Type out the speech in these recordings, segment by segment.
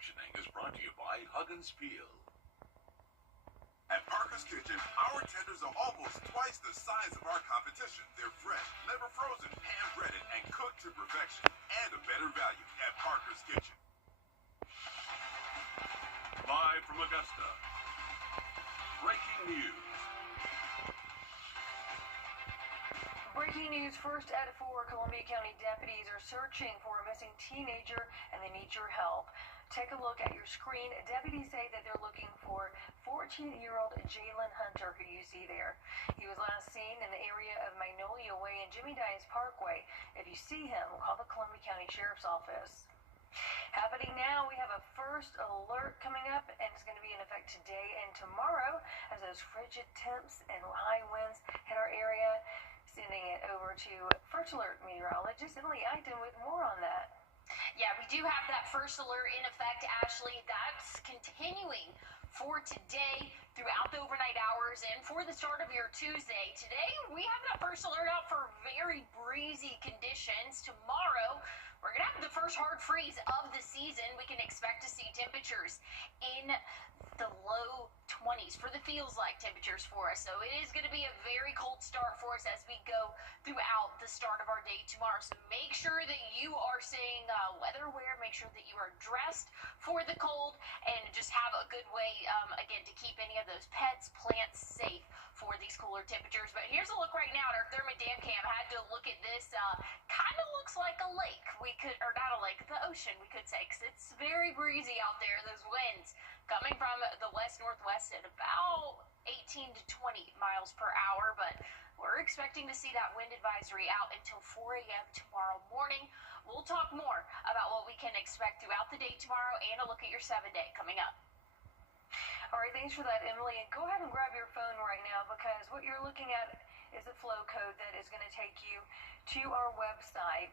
captioning is brought to you by Huggins Peel. At Parker's Kitchen, our tenders are almost twice the size of our competition. They're fresh, never frozen, hand-breaded, and cooked to perfection. And a better value at Parker's Kitchen. Live from Augusta, breaking news. Breaking news first at 4. Columbia County deputies are searching for a missing teenager and they need your help. Take a look at your screen. Deputies say that they're looking for 14-year-old Jalen Hunter, who you see there. He was last seen in the area of Magnolia Way and Jimmy Dines Parkway. If you see him, call the Columbia County Sheriff's Office. Happening now, we have a first alert coming up, and it's going to be in effect today and tomorrow as those frigid temps and high winds hit our area. Sending it over to First Alert meteorologist Emily Acton with more on that. Yeah, we do have that first alert in effect, Ashley. That's continuing for today throughout the overnight hours and for the start of your Tuesday. Today, we have that first alert out for very breezy conditions. Tomorrow, we're going to have the first hard freeze of the season. We can expect to see temperatures in the low 20s for the feels-like temperatures for us. So it is going to be a very cold start for us as we go throughout the start of our day tomorrow. So make sure that you are staying weather aware. Make sure that you are dressed for the cold and just have a good way, again, to keep any of those pets, plants safe for these cooler temperatures. But here's a look right now at our Thermodam cam. I had to look at this. Kind of looks like a lake. Or not a lake, the ocean, we could say, because it's very breezy out there. Those winds coming from the west-northwest at about 18 to 20 miles per hour, but we're expecting to see that wind advisory out until 4 a.m. tomorrow morning. We'll talk more about what we can expect throughout the day tomorrow and a look at your 7-day coming up. All right, thanks for that, Emily. And go ahead and grab your phone right now, because what you're looking at is a flow code that is going to take you to our website.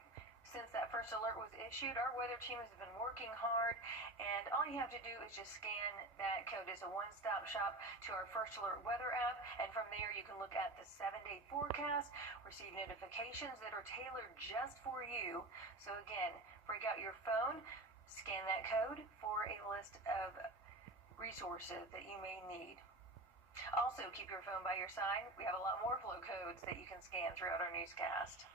Since that first alert was issued, our weather team has been working hard, and all you have to do is just scan that code. It's a one-stop shop to our First Alert weather app, and from there you can look at the 7-day forecast, receive notifications that are tailored just for you. So again, break out your phone, scan that code for a list of resources that you may need. Also, keep your phone by your side. We have a lot more flow codes that you can scan throughout our newscast.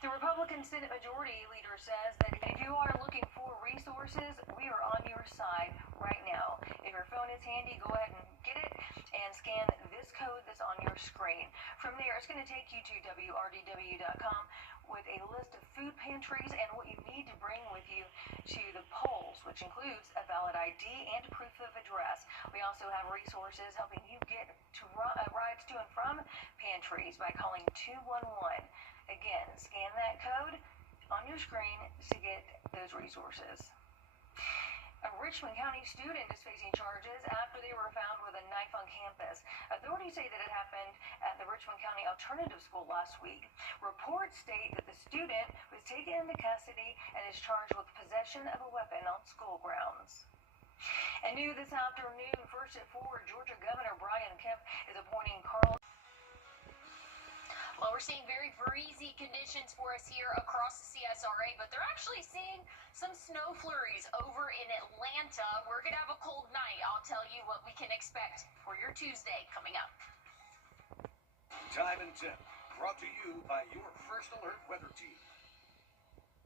The Republican Senate Majority Leader says that if you are looking for resources, we are on your side right now. If your phone is handy, go ahead and get it and scan this code that's on your screen. From there, it's going to take you to Wrdw.com with a list of food pantries and what you need to bring with you to the polls, which includes a valid ID and proof of address. We also have resources helping you get to rides to and from pantries by calling 211. Again, scan that code on your screen to get those resources. A Richmond County student is facing charges after they were found with a knife on campus. Authorities say that it happened at the Richmond County Alternative School last week. Reports state that the student was taken into custody and is charged with possession of a weapon on school grounds. And new this afternoon, first at 4, Georgia Governor Brian Kemp is appointing Carl. Well, we're seeing very breezy conditions for us here across the CSRA, but they're actually seeing some snow flurries over in Atlanta. We're going to have a cold night. I'll tell you what we can expect for your Tuesday coming up. Time and Tip, brought to you by your First Alert weather team.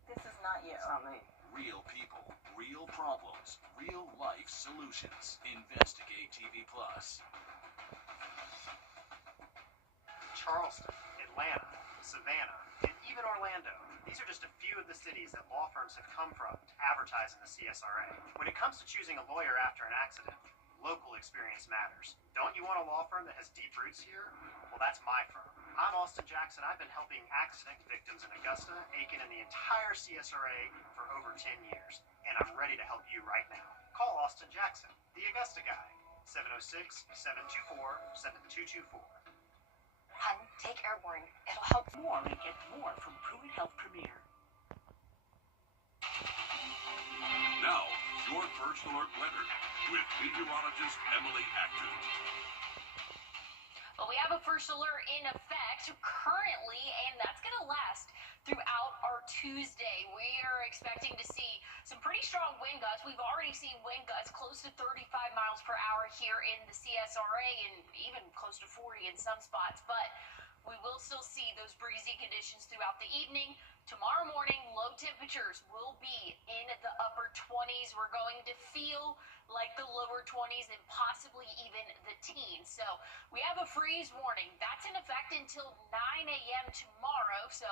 This is not you. It's not me. Real people, real problems, real life solutions. Investigate TV Plus. Charleston, Atlanta, Savannah, and even Orlando. These are just a few of the cities that law firms have come from to advertise in the CSRA. When it comes to choosing a lawyer after an accident, local experience matters. Don't you want a law firm that has deep roots here? Well, that's my firm. I'm Austin Jackson. I've been helping accident victims in Augusta, Aiken, and the entire CSRA for over 10 years. And I'm ready to help you right now. Call Austin Jackson, the Augusta guy, 706-724-7224. Hun, take Airborne. It'll help more and get more from Pruitt Health Premier. Now, your First Alert weather with meteorologist Emily Acton. Well, we have a first alert in effect currently, and that's going to last throughout our Tuesday. We are expecting to see some pretty strong wind gusts. We've already seen wind gusts close to 35 miles per hour here in the CSRA and even close to 40 in some spots. But we will still see those breezy conditions throughout the evening. Tomorrow morning, low temperatures will be in the upper 20s. We're going to feel like the lower 20s and possibly even the teens. So we have a freeze warning. That's in effect until 9 a.m. tomorrow. So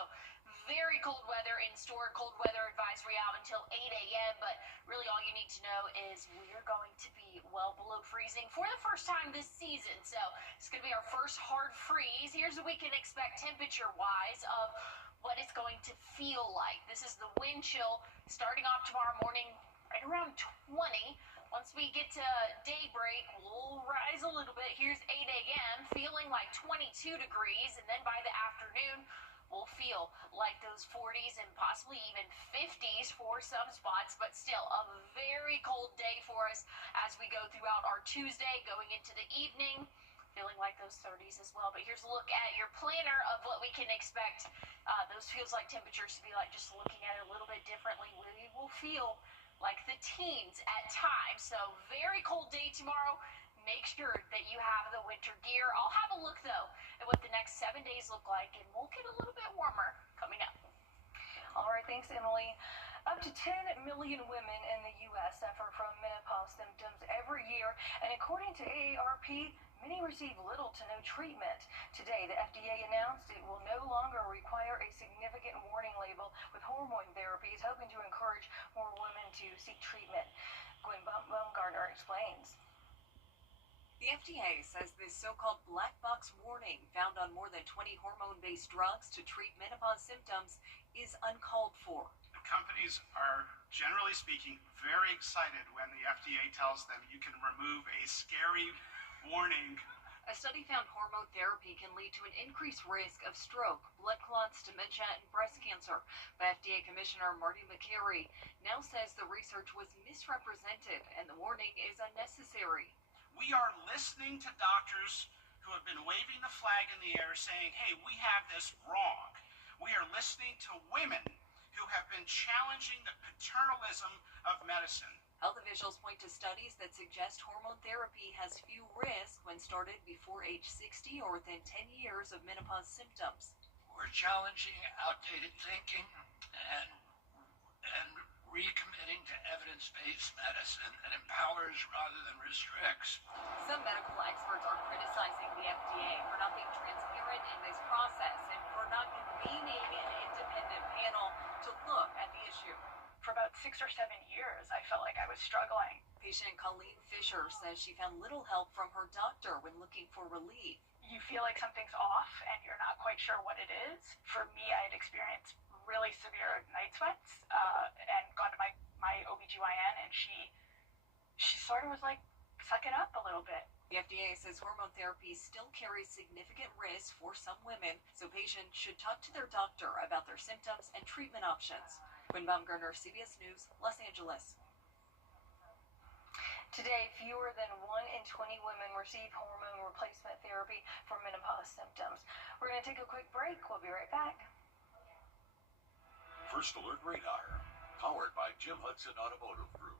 very cold weather in store, cold weather advisory out until 8 a.m. But really all you need to know is we're going to be well below freezing for the first time this season. So it's going to be our first hard freeze. Here's what we can expect temperature-wise of what it's going to feel like. This is the wind chill starting off tomorrow morning right around 20. Once we get to daybreak, we'll rise a little bit. Here's 8 a.m. feeling like 22 degrees, and then by the afternoon, we'll feel like those 40s and possibly even 50s for some spots, but still a very cold day for us as we go throughout our Tuesday, going into the evening. Feeling like those 30s as well. But here's a look at your planner of what we can expect those feels like temperatures to be like. Just looking at it a little bit differently, we will feel like the teens at times. So very cold day tomorrow. Make sure that you have the winter gear. I'll have a look though at what the next 7 days look like, and we'll get a little bit warmer coming up. All right, thanks, Emily. Up to 10 million women in the U.S. suffer from menopause symptoms every year, and according to AARP, many receive little to no treatment. Today, the FDA announced it will no longer require a significant warning label with hormone therapies, hoping to encourage more women to seek treatment. Gwen Baumgartner explains. The FDA says this so-called black box warning found on more than 20 hormone-based drugs to treat menopause symptoms is uncalled for. Companies are, generally speaking, very excited when the FDA tells them you can remove a scary warning. A study found hormone therapy can lead to an increased risk of stroke, blood clots, dementia, and breast cancer. But FDA Commissioner Marty McCary now says the research was misrepresented and the warning is unnecessary. We are listening to doctors who have been waving the flag in the air saying, hey, we have this wrong. We are listening to women who have been challenging the paternalism of medicine. Health officials point to studies that suggest hormone therapy has few risks when started before age 60 or within 10 years of menopause symptoms. We're challenging outdated thinking and recommitting to evidence-based medicine that empowers rather than restricts. Some medical experts are criticizing the FDA for not being transparent in this process and for not convening an independent panel to look at the issue. For about 6 or 7 years, I felt like I was struggling. Patient Colleen Fisher says she found little help from her doctor when looking for relief. You feel like something's off and you're not quite sure what it is. For me, I had experienced really severe night sweats and gone to my OBGYN, and she sort of was like, suck it up a little bit. The FDA says hormone therapy still carries significant risks for some women, so patients should talk to their doctor about their symptoms and treatment options. Gwen Baumgartner, CBS News, Los Angeles. Today, fewer than 1 in 20 women receive hormone replacement therapy for menopause symptoms. We're going to take a quick break. We'll be right back. First Alert Radar, powered by Jim Hudson Automotive Group.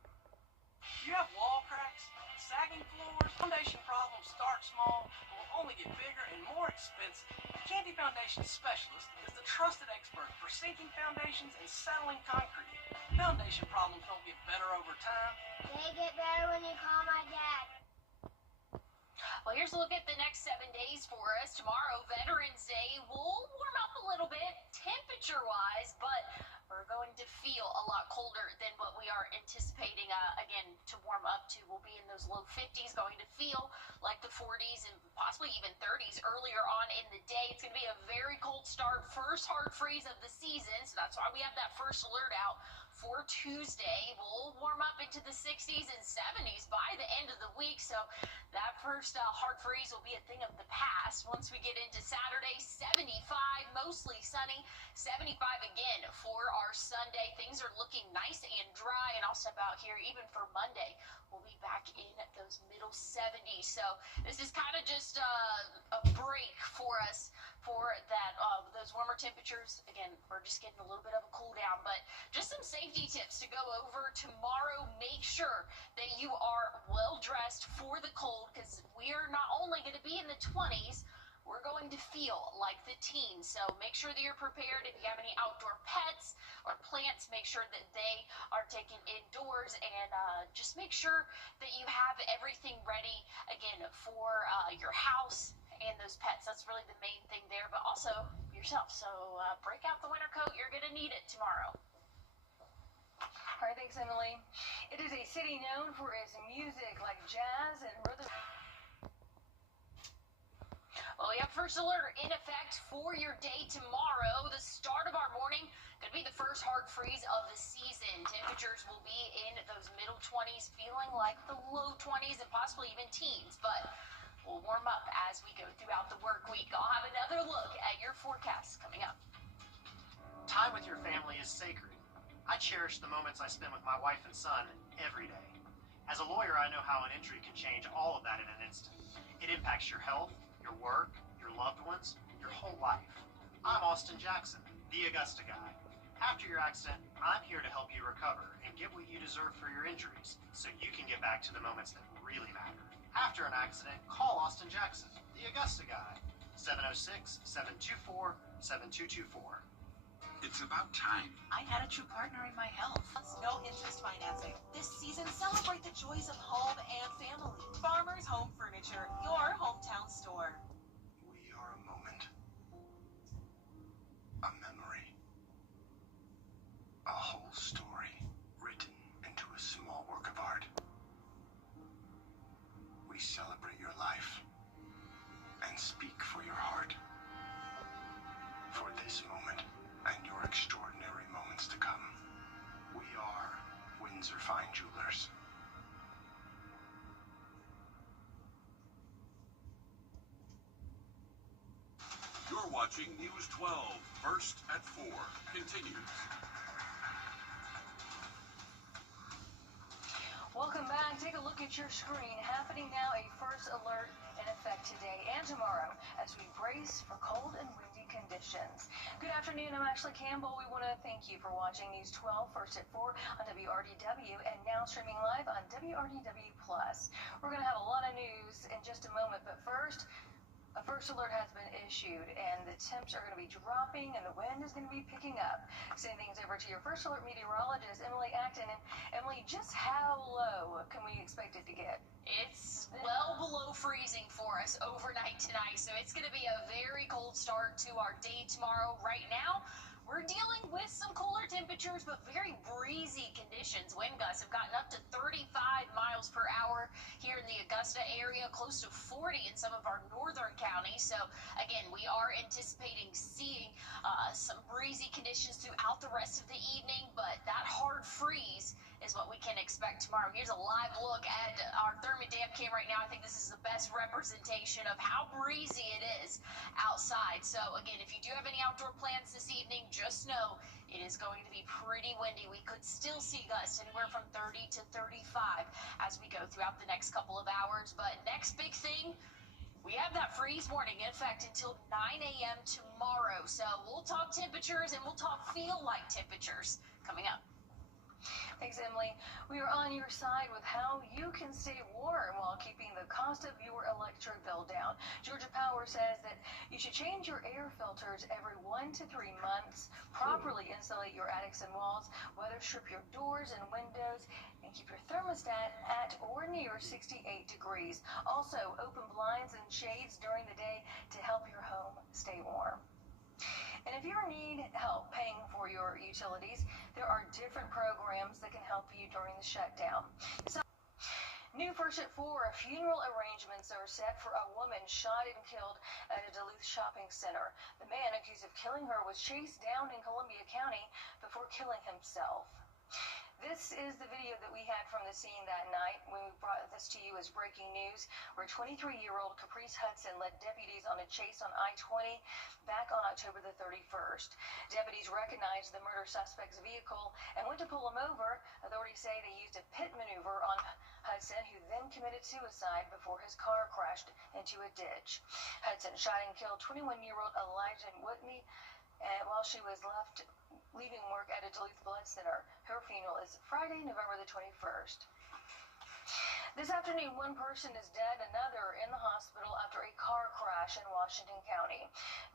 You have wall cracks, sagging floors, foundation problems start small, but will only get bigger and more expensive. Candy Foundation Specialist is the trusted expert for sinking foundations and settling concrete. Foundation problems don't get better over time. They get better when you call my dad. Well, here's a look at the next 7 days for us. Tomorrow, Veterans Day, will warm up a little bit temperature-wise, but we're going to feel a lot colder than what we are anticipating, again, to warm up to. We'll be in those low 50s, going to feel like the 40s and possibly even 30s earlier on in the day. It's going to be a very cold start, first hard freeze of the season, so that's why we have that first alert out for Tuesday. We'll warm up into the 60s and 70s by the end of the week, so that first hard freeze will be a thing of the past. Once we get into Saturday, 75, mostly sunny, 75 again for our Sunday. Things are looking nice and dry, and I'll step out here even for Monday. We'll be back in those middle 70s, so this is kind of just a break for us for that those warmer temperatures. Again, we're just getting a little bit of a cool down, but just some safety tips to go over tomorrow. Make sure that you are well dressed for the cold, because we are not only going to be in the 20s, we're going to feel like the teens. So make sure that you're prepared. If you have any outdoor pets or plants, make sure that they are taken indoors, and just make sure that you have everything ready again for your house and those pets. That's really the main thing there, but also yourself. So break out the winter coat. You're going to need it tomorrow. All right, thanks, Emily. It is a city known for its music like jazz and Wrdw. Well, we have first alert in effect for your day tomorrow. The start of our morning could be the first hard freeze of the season. Temperatures will be in those middle 20s, feeling like the low 20s and possibly even teens, but we'll warm up as we go throughout the work week. I'll have another look at your forecast coming up. Time with your family is sacred. I cherish the moments I spend with my wife and son every day. As a lawyer, I know how an injury can change all of that in an instant. It impacts your health, your work, your loved ones, your whole life. I'm Austin Jackson, the Augusta guy. After your accident, I'm here to help you recover and get what you deserve for your injuries, so you can get back to the moments that really matter. After an accident, call Austin Jackson, the Augusta guy. 706-724-7224. It's about time. I had a true partner in my health. No interest financing. This season, celebrate the joys of home and family. Farmers Home Furniture, your hometown store. We are a moment. A memory. A whole story written into a small work of art. We celebrate your life and speak for your heart. For this moment and your extraordinary moments to come, we are Windsor Fine Jewelers. You're watching News 12, first at 4, continues. Welcome back. Take a look at your screen. Happening now, a first alert in effect today and tomorrow as we brace for cold and windy conditions. Good afternoon. I'm Ashley Campbell. We want to thank you for watching News 12 first at 4 on WRDW and now streaming live on WRDW+. We're going to have a lot of news in just a moment, but first, a first alert has been issued, and the temps are going to be dropping, and the wind is going to be picking up. Sending things over to your first alert meteorologist, Emily Acton. And Emily, just how low can we expect it to get? It's well below freezing for us overnight tonight, so it's going to be a very cold start to our day tomorrow. Right now, we're dealing with some cooler temperatures, but very breezy conditions. Wind gusts have gotten up to 35 miles per hour here in the Augusta area, close to 40 in some of our northern counties. So, again, we are anticipating seeing some breezy conditions throughout the rest of the evening, but that hard freeze is what we can expect tomorrow. Here's a live look at our thermodam cam right now. I think this is the best representation of how breezy it is outside. So again, if you do have any outdoor plans this evening, just know it is going to be pretty windy. We could still see gusts anywhere from 30 to 35 as we go throughout the next couple of hours. But next big thing, we have that freeze warning in effect until 9 a.m. tomorrow. So we'll talk temperatures and we'll talk feel-like temperatures coming up. Thanks, Emily. We are on your side with how you can stay warm while keeping the cost of your electric bill down. Georgia Power says that you should change your air filters every 1 to 3 months, properly insulate your attics and walls, weather strip your doors and windows, and keep your thermostat at or near 68 degrees. Also, open blinds and shades during the day to help your home stay warm. And if you need help paying for your utilities, there are different programs that can help you during the shutdown. So, new first at 4, funeral arrangements are set for a woman shot and killed at a Duluth shopping center. The man accused of killing her was chased down in Columbia County before killing himself. This is the video that we had from the scene that night when we brought this to you as breaking news, where 23-year-old Caprice Hudson led deputies on a chase on I-20 back on October the 31st. Deputies recognized the murder suspect's vehicle and went to pull him over. Authorities say they used a pit maneuver on Hudson, who then committed suicide before his car crashed into a ditch. Hudson shot and killed 21-year-old Elijah Whitney while she was leaving work at a Duluth Blood Center. Her funeral is Friday, November the 21st. This afternoon, one person is dead, another in the hospital after a car crash in Washington County.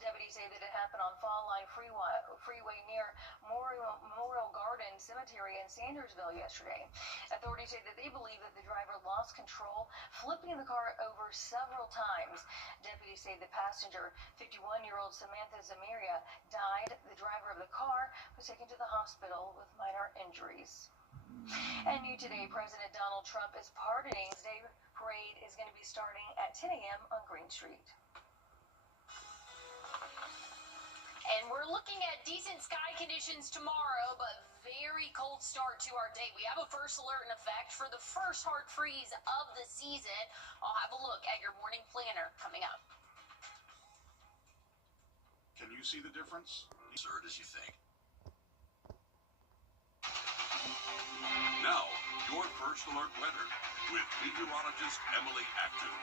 Deputies say that it happened on Fall Line Freeway near Memorial Garden Cemetery in Sandersville yesterday. Authorities say that they believe that the driver lost control, flipping the car over several times. Deputies say the passenger, 51-year-old Samantha Zamiria, died. The driver of the car was taken to the hospital with minor injuries. And new today, President Donald Trump is pardoning. Day parade is going to be starting at 10 a.m. on Green Street. And we're looking at decent sky conditions tomorrow, but very cold start to our day. We have a first alert in effect for the first hard freeze of the season. I'll have a look at your morning planner coming up. Can you see the difference? Absurd as you think. Now, your first alert weather with meteorologist Emily Acton.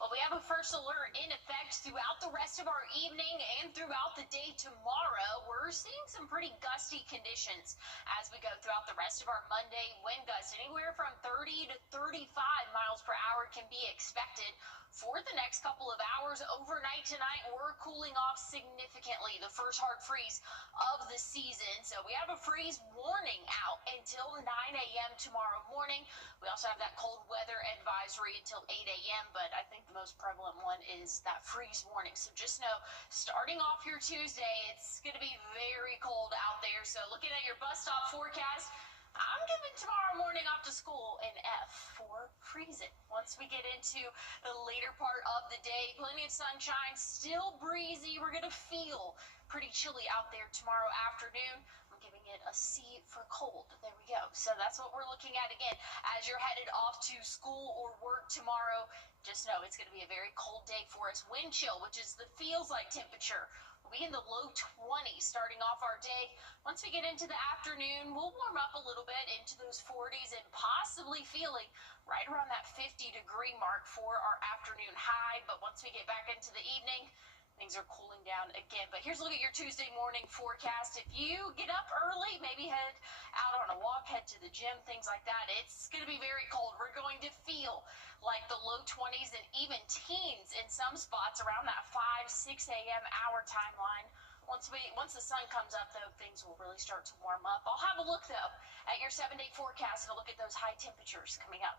Well, we have a first alert in effect throughout the rest of our evening and throughout the day tomorrow. We're seeing some pretty gusty conditions as we go throughout the rest of our Monday. Wind gusts anywhere from 30 to 35 miles per hour can be expected. For the next couple of hours overnight tonight, we're cooling off significantly. The first hard freeze of the season. So we have a freeze warning out until 9 a.m. tomorrow morning. We also have that cold weather advisory until 8 a.m. But I think the most prevalent one is that freeze warning. So just know, starting off your Tuesday, it's going to be very cold out there. So looking at your bus stop forecast, I'm giving tomorrow morning off to school an F for freezing. Once we get into the later part of the day, plenty of sunshine, still breezy. We're going to feel pretty chilly out there tomorrow afternoon. I'm giving it a C for cold. There we go. So that's what we're looking at again. As you're headed off to school or work tomorrow, just know it's going to be a very cold day for us. Wind chill, which is the feels like temperature, will be in the low 20s starting off our day. Once we get into the afternoon, we'll warm up a little bit into those 40s and possibly feeling right around that 50-degree mark for our afternoon high. But once we get back into the evening, things are cooling down again. But here's a look at your Tuesday morning forecast. If you get up early, maybe head out on a walk, head to the gym, things like that, it's going to be very cold. We're going to feel like the low 20s and even teens in some spots around that 5, 6 a.m. hour timeline. Once the sun comes up, though, things will really start to warm up. I'll have a look, though, at your 7-day forecast and look at those high temperatures coming up.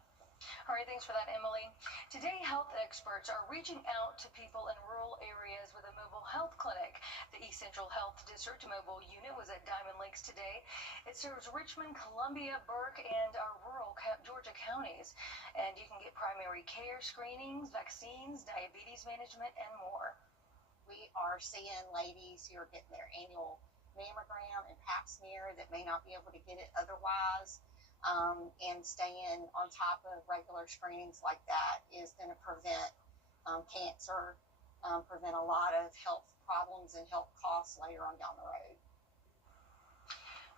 All right, thanks for that, Emily. Today, health experts are reaching out to people in rural areas with a mobile health clinic. The East Central Health District mobile unit was at Diamond Lakes today. It serves Richmond, Columbia, Burke, and our rural Georgia counties. And you can get primary care screenings, vaccines, diabetes management, and more. We are seeing ladies who are getting their annual mammogram and pap smear that may not be able to get it otherwise. And staying on top of regular screenings like that is going to prevent cancer, prevent a lot of health problems and health costs later on down the road.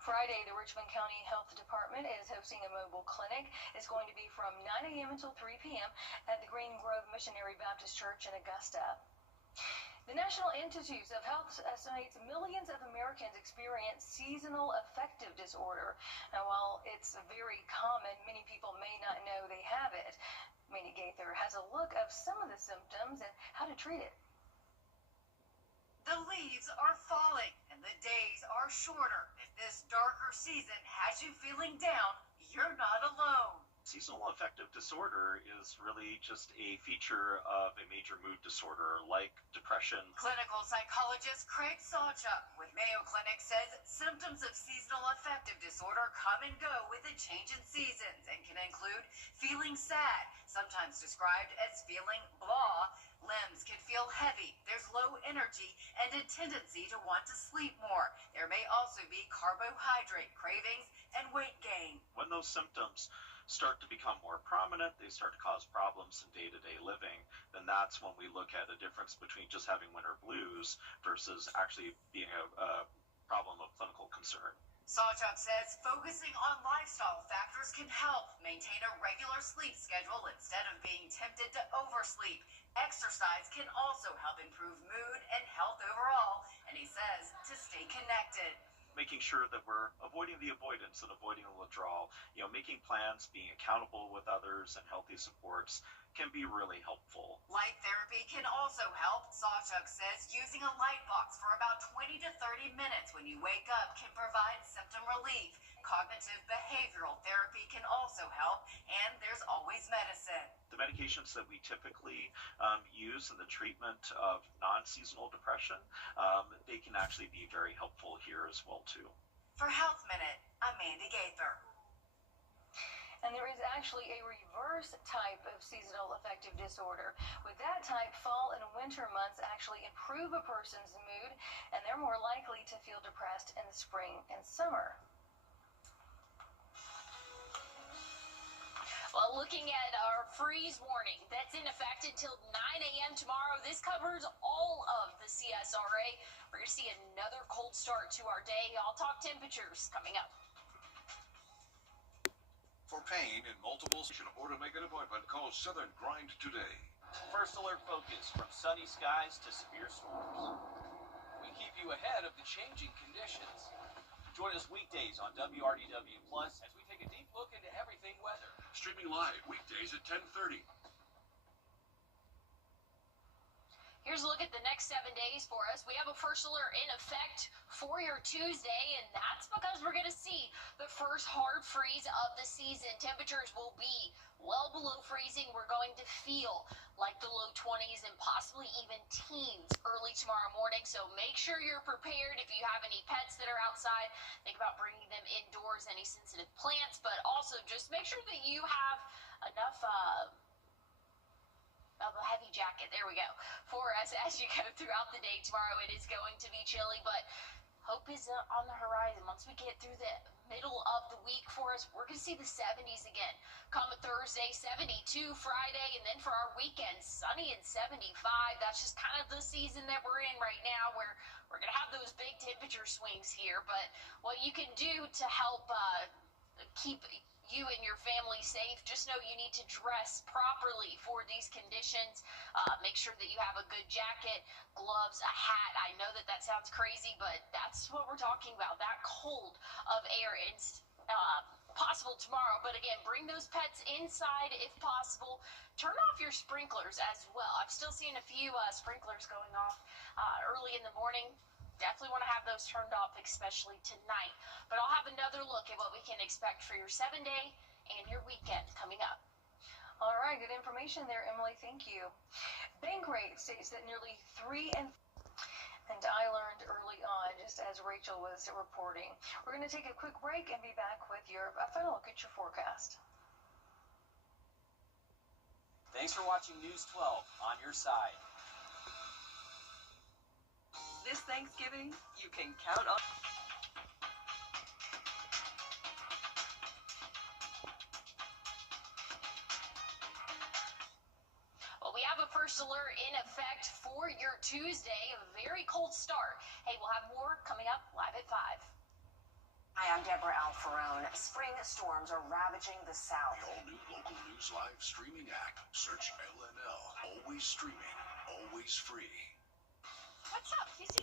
Friday, the Richmond County Health Department is hosting a mobile clinic. It's going to be from 9 a.m. until 3 p.m. at the Green Grove Missionary Baptist Church in Augusta. The National Institutes of Health estimates millions of Americans experience seasonal affective disorder. Now, while it's very common, many people may not know they have it. Minnie Gaither has a look of some of the symptoms and how to treat it. The leaves are falling and the days are shorter. If this darker season has you feeling down, you're not alone. Seasonal affective disorder is really just a feature of a major mood disorder like depression. Clinical psychologist Craig Sawchuk with Mayo Clinic says symptoms of seasonal affective disorder come and go with a change in seasons and can include feeling sad, sometimes described as feeling blah. Limbs can feel heavy, there's low energy, and a tendency to want to sleep more. There may also be carbohydrate cravings and weight gain. When those symptoms start to become more prominent, they start to cause problems in day-to-day living, then that's when we look at a difference between just having winter blues versus actually being a problem of clinical concern. Sawchuk says focusing on lifestyle factors can help maintain a regular sleep schedule instead of being tempted to oversleep. Exercise can also help improve mood and health overall, and he says to stay connected. Making sure that we're avoiding the avoidance and avoiding the withdrawal, making plans, being accountable with others, and healthy supports can be really helpful. Light therapy can also help. Sawchuk says using a light box for about 20 to 30 minutes when you wake up can provide symptom relief. Cognitive behavioral therapy can also help, and there's always medicine. The medications that we typically use in the treatment of non-seasonal depression, they can actually be very helpful here as well too. For Health Minute, I'm Mandy Gaither. And there is actually a reverse type of seasonal affective disorder. With that type, fall and winter months actually improve a person's mood, and they're more likely to feel depressed in the spring and summer. Well, looking at our freeze warning that's in effect until 9 a.m. tomorrow, this covers all of the CSRA. We're going to see another cold start to our day. I'll talk temperatures coming up. For pain in multiple or to make an appointment, call Southern Grind today. First alert focus from sunny skies to severe storms. We keep you ahead of the changing conditions. Join us weekdays on WRDW Plus as we take a deep look into everything weather. Streaming live weekdays at 10:30. Here's a look at the next 7 days for us. We have a first alert in effect for your Tuesday, and that's because we're going to see the first hard freeze of the season. Temperatures will be well below freezing. We're going to feel like the low 20s and possibly even teens early tomorrow morning. So make sure you're prepared. If you have any pets that are outside, think about bringing them indoors, any sensitive plants, but also just make sure that you have enough of a heavy jacket, there we go, for us as you go throughout the day tomorrow. It is going to be chilly, but hope is on the horizon. Once we get through the middle of the week for us, we're going to see the 70s again. Come Thursday, 72, Friday, and then for our weekend, sunny and 75. That's just kind of the season that we're in right now, where we're going to have those big temperature swings here. But what you can do to help keep you and your family safe, just know you need to dress properly for these conditions. Make sure that you have a good jacket, gloves, a hat. I know that sounds crazy, but that's what we're talking about, that cold of air. It's possible tomorrow, but again, bring those pets inside if possible. Turn off your sprinklers as well. I'm still seeing a few sprinklers going off early in the morning. Definitely want to have those turned off, especially tonight. But I'll have another look at what we can expect for your 7-day and your weekend coming up. All right, good information there, Emily. Thank you. Bankrate states that nearly 3 and I learned early on, just as Rachel was reporting. We're going to take a quick break and be back with your final look at your forecast. Thanks for watching News 12 on your side. This Thanksgiving, you can count on... Well, we have a first alert in effect for your Tuesday, a very cold start. Hey, we'll have more coming up live at 5. Hi, I'm Deborah Alfarone. Spring storms are ravaging the South. The all-new local news live streaming app. Search LNL. Always streaming, always free. What's up? You see